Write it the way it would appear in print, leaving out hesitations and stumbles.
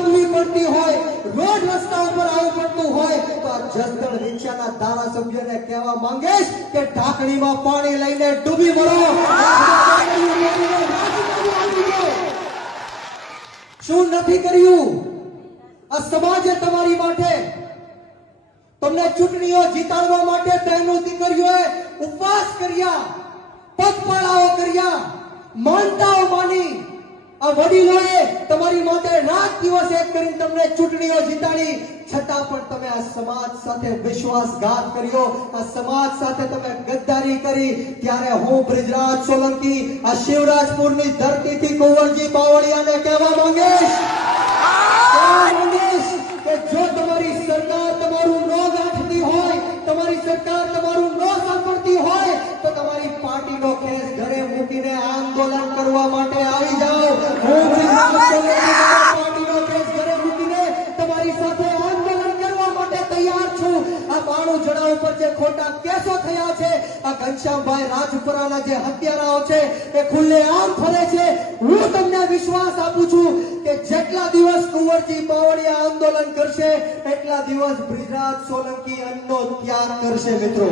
ભોગવી પડતી હોય, રોજ રસ્તા ઉપર આવવું પડતું હોય, તો આ જસદણ રિક્ષાના ધારાસભ્યને કહેવા માંગીશ કે ઢાંકણીમાં પાણી લઈને ડૂબી મરો. શું નથી કર્યું આ સમાજે તમારી માટે? તમને ચૂંટણીઓ જીતાડવા માટે બહેનો દીકરીઓએ ઉપવાસ કર્યા, પગપાળાઓ કર્યા, માનતાઓ માની. આ વડીલોએ તમારી માટે રાત દિવસ એક કરીને તમને ચૂંટણીઓ જીતાડી, છતાં પણ તમે આ સમાજ સાથે વિશ્વાસઘાત કર્યો, આ સમાજ સાથે તમે ગદ્દારી કરી. ત્યારે હું બ્રિજરાજ સોલંકી આ શિવરાજપુરની ધરતીથી કુંવરજી બાવળિયાને કહેવા માંગીશ કે જો તમારી સરકાર તમારું ન ગાંઠતી હોય, તમારી સરકાર તમારું ન સાંભળતી હોય, તો તમારી પાર્ટીનો કેસ ઘરે મૂકીને આંદોલન કરવા માટે આવી જાઓ. હું પાર્ટીનો કેસ ઘરે મૂકીને તમારી સાથે આંદોલન કરવા માટે તૈયાર છું. આ 92 જણા ઉપર જે ખોટા કેસો થયા છે, આ ઘનશ્યામભાઈ રાજપુરાના જે હત્યારાઓ છે એ ખુલ્લેઆમ ફરે છે. હું તમને વિશ્વાસ આપું છું કે જેટલા દિવસ કુંવરજી બાવળિયા આંદોલન કરશે, એટલા દિવસ બ્રિજરાજ સોલંકી અન્નનો ત્યાગ કરશે. મિત્રો